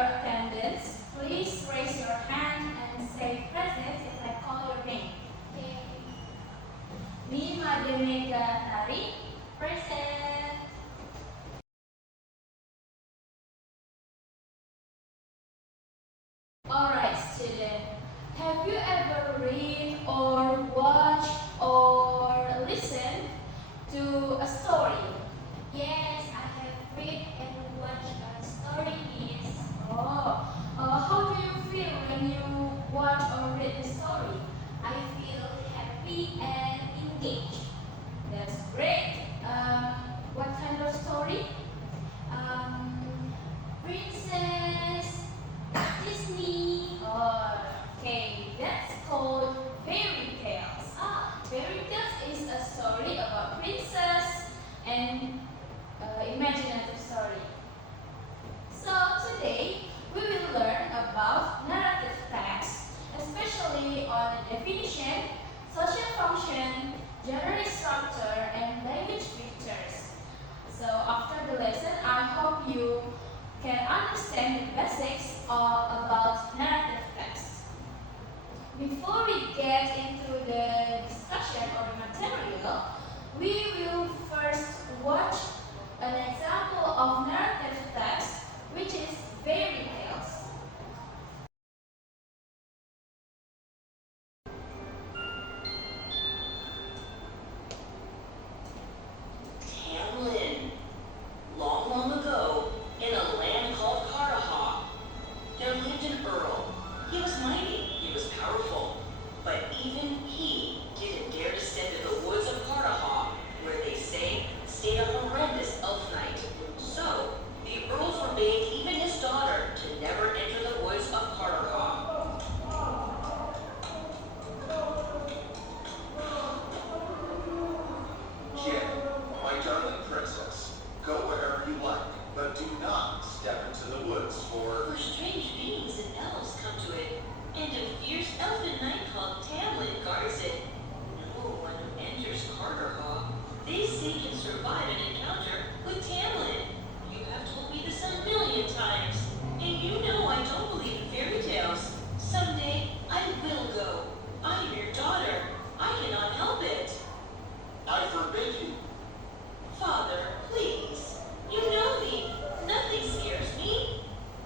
your attendance, please raise your hand and say present if I call your name. Okay. Nima Demega Tari, present. Alright, student. Have you ever read or watched or listened to a story? Yes, I have read and watched a story. Yes. How do you feel when you watch or read the story? I feel happy and engaged. That's great. What kind of story? Princess Disney. Okay, that's called fairy tales. Fairy tales is a story about princess and imaginative story. So today we will learn about narrative text, especially on definition, social function, genre structure, and language features. So after the lesson, I hope you can understand the basics about narrative text. Before we get into the discussion or the material, we will first watch an example of narrative text, which is fairy tales. Tamlin. Long, long ago, in a land called Cardahaw, there lived an earl. He was mighty, he was powerful, but even he didn't dare to step in the woods of Cardahaw, where they say stayed a horrendous elf night. So, the earl forbade even his daughter to never enter the woods of Cardahaw. Jim, my darling princess, go wherever you like, but do not step into the woods For strange beings and elves come to it, and a fierce elfin knight called Tamlin guards it. No one who enters Carterhaw, they say can survive an encounter with Tamlin. You have told me this a million times, and you know I don't believe in fairy tales. Someday I will go. I am your daughter. I cannot help it. I forbid you. Father, please. You know me. Nothing scares me.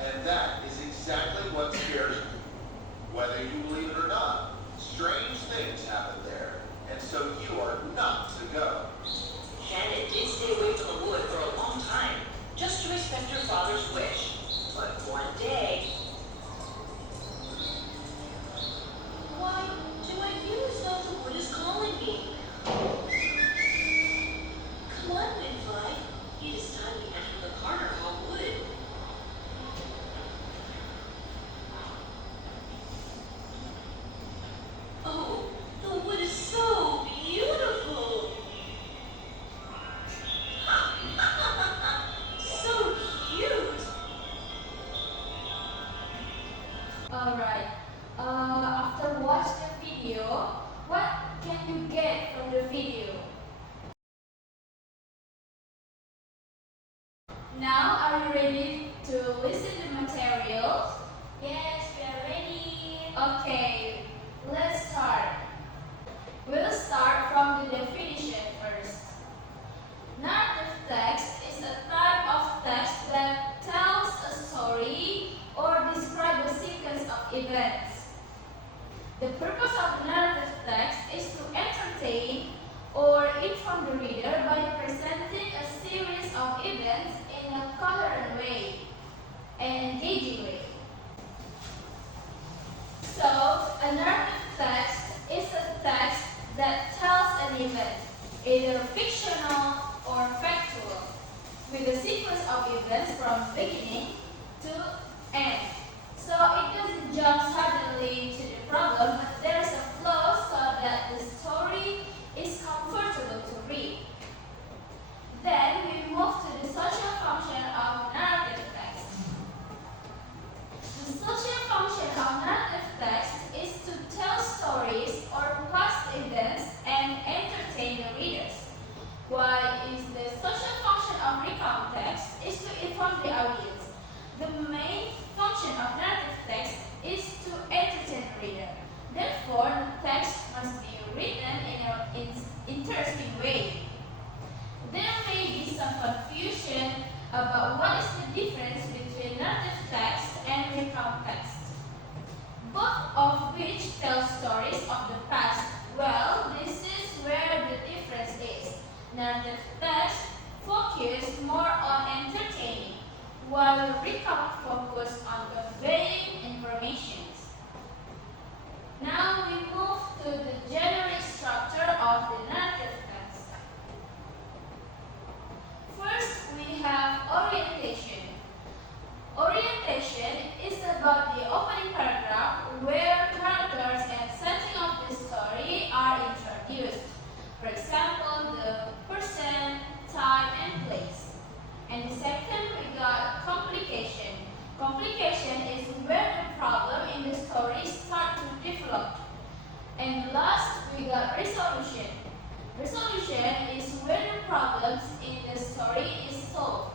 And that is exactly what scares you. Whether you believe it or not, strange things happen there, and so you are not to go. Janet did stay away from the wood for a long time, just to respect her father's wish. But one day... Why do I feel as though the wood is calling me? Come on, Windfly. It is time we enter the Carterhaw wood. Oh, the wood is so beautiful. So cute. Alright, after watching the video, what can you get from the video? Now, are you ready to listen to the materials? Yes, we are ready. Okay, let's start. We'll start from the definition first. Narrative text is a type of text that tells a story or describes a sequence of events. The purpose of narrative text is to entertain or inform the reader by presenting a series of events in a coherent way and engaging way. So, a narrative text is a text that tells an event, either fictional or factual, with a sequence of events from beginning to end. So it doesn't jump suddenly to the problem, but there's a flow so that the story is comfortable to read. Then we move to the social function of narrative text. The social function of narrative text is to tell stories or past events and entertain the readers. While is the social function of recount text is to inform the audience. recount focused on conveying information. Now we move to the generic structure of the narrative text. First, we have orientation. Orientation is about the opening paragraph where characters and setting of the story are introduced. For example, the person, time, and place. And the second, we got complication. Complication is where the problem in the story starts to develop. And last, we got resolution. Resolution is where the problems in the story is solved.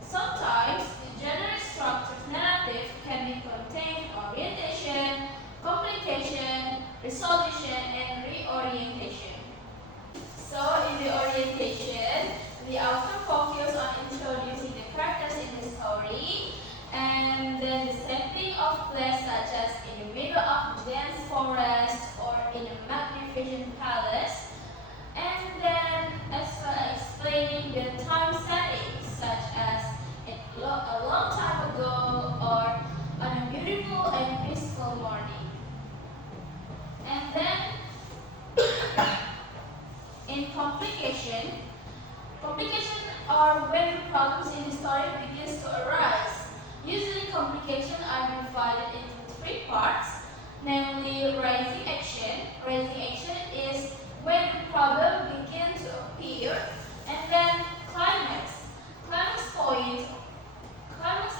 Sometimes the general structured narrative can be contained orientation, complication, resolution, and reorientation. So in the orientation, the author focuses on introducing the characters in the story, and then the setting of place such as in the middle of a dense forest or in a magnificent palace, and then as well as explaining the time setting such as a long time ago or on a beautiful and peaceful morning. And then in complication are when the problems in the story begins to arise. Usually complications are divided into three parts, namely rising action. Rising action is when the problem begins to appear, and then climax. Climax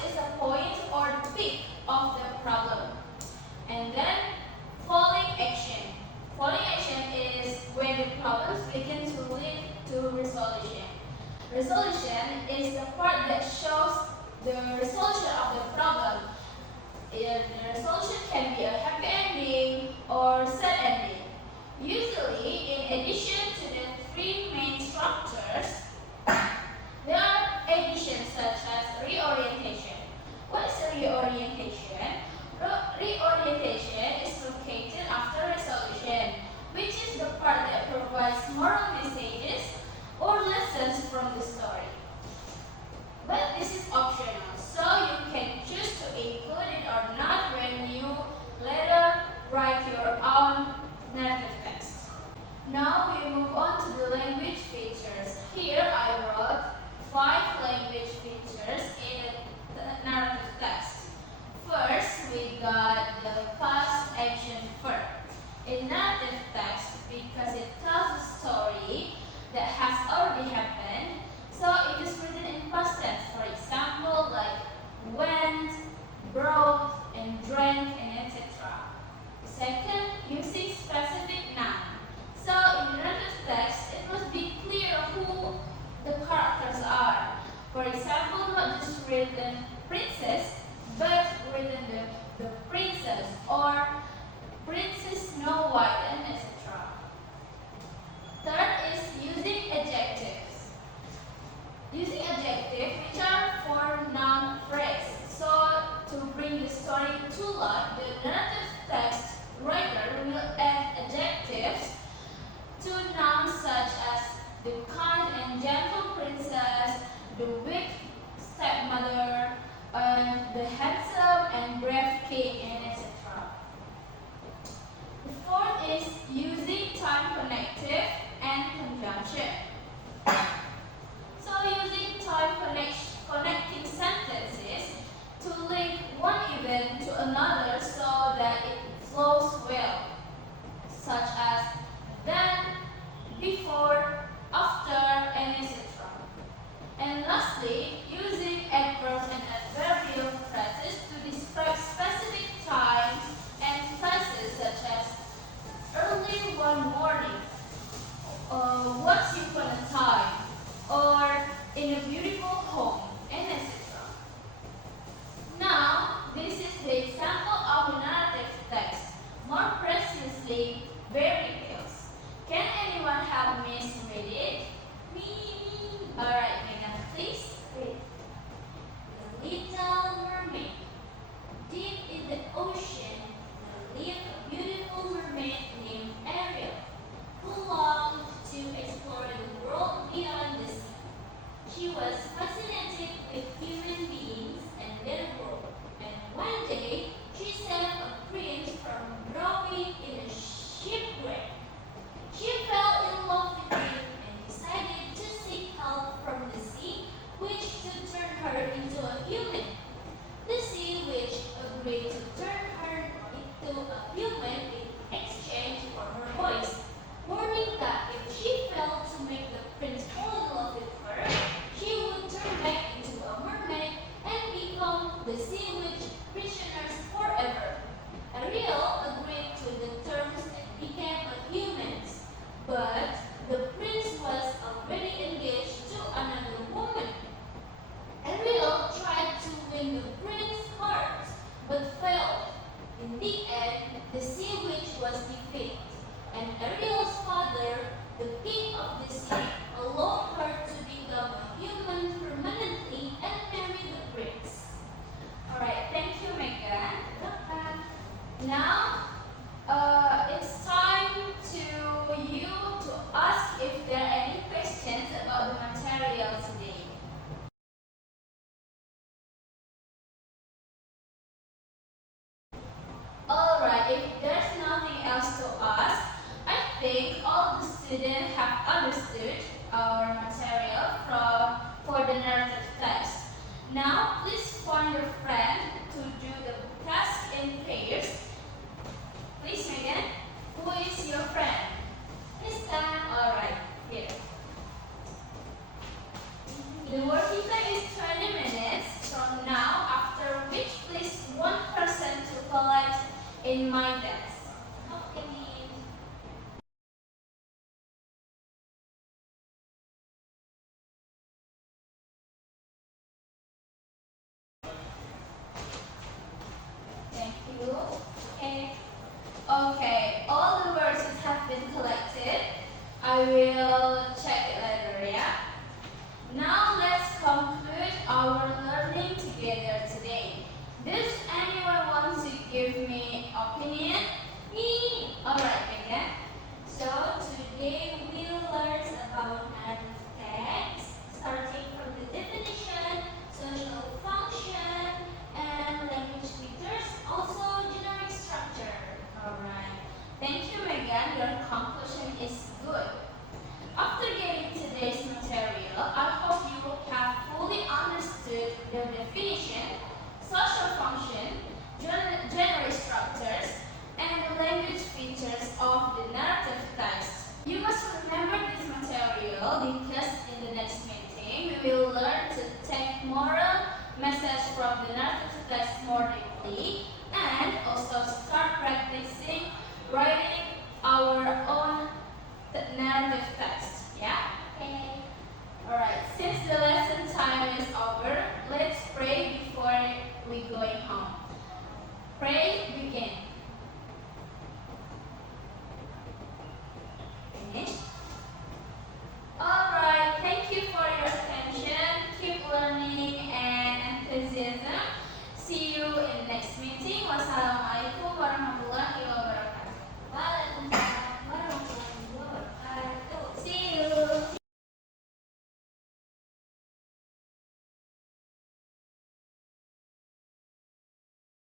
is a point or the peak of the problem. And then falling action. Falling action is when the problems begin to lead to resolution. Resolution is the part that shows the resolution of the problem. The resolution can be a happy ending or sad ending. Usually, in addition to the three main structures, there are additions such as reorientation. What is reorientation? Reorientation is located after resolution, which is the part that provides moral messages or lessons from the story. But this is optional, so you can choose to include it or not when you later write your own narrative text. Now we move on to the language features. Here I wrote 5 language features in the narrative text. First, we got the past action verb. In narrative text, because it tells a story that has already happened, so it is written in past tense. For example, like went, brought, and drank, and etc. Second, using specific noun. So in the narrative text, it must be clear who the characters are. For example, not just written princess, but written the princess or Princess Snow White, and etc. Third is using adjectives. Using adjectives which are for noun phrase. So to bring the story to life, the narrative text writer will add adjectives to nouns such as the kind and gentle princess, the weak stepmother, the handsome and brave king, and etc. The fourth is using time connective and conjunction. So using time connecting sentences to link one event to another so that it flows well, such as then, before, after, and etc. And lastly, using adverbs and adverbial phrases to describe specific times and places such as early one morning, once upon a time, or in a beautiful home, and etc. Now, this is the example of a narrative text. More precise agreed to turn her into a human in exchange for her voice, warning that if she failed to make the prince fall in love with her, she would turn back into a mermaid and become the sea witch prisoners forever. Ariel agreed to the terms and became a human, but the prince was already engaged to another woman. Ariel tried to win the prince's heart, but failed. In the end, the sea witch was defeated, and Ariel's father, the king of the sea, allowed her to become a human permanently and marry the prince. Alright, thank you, Megan. Welcome. Now, it's time to you to ask if there are any questions about the material today. Alright, if there's nothing else to ask, I think all the students have understood our material for the narrative text. Now, please find your friend to do the task in pairs. Please, Megan, who is your friend? Krista. Alright, here. The working time is 20 minutes from now, after which please one person to collect in my desk. Okay, Miss. Thank you. Okay, all the verses have been collected. I will check it later, yeah? Now let's conclude our learning together today. Does anyone want to give me opinion? Me. Alright, Megan. So today we learned about narrative text, starting from the definition, social function, and language features, also generic structure. Alright. Thank you, Megan. Your conclusion is good. After getting today's material, I hope you have fully understood the definition, social function, genre structures, and the language features of the narrative text. You must remember this material because in the next meeting we will learn to take moral message from the narrative text more deeply and also start practicing writing our own narrative text. Yeah? Okay. Alright, since the lesson time is over, let's pray before we going home. Pray, begin.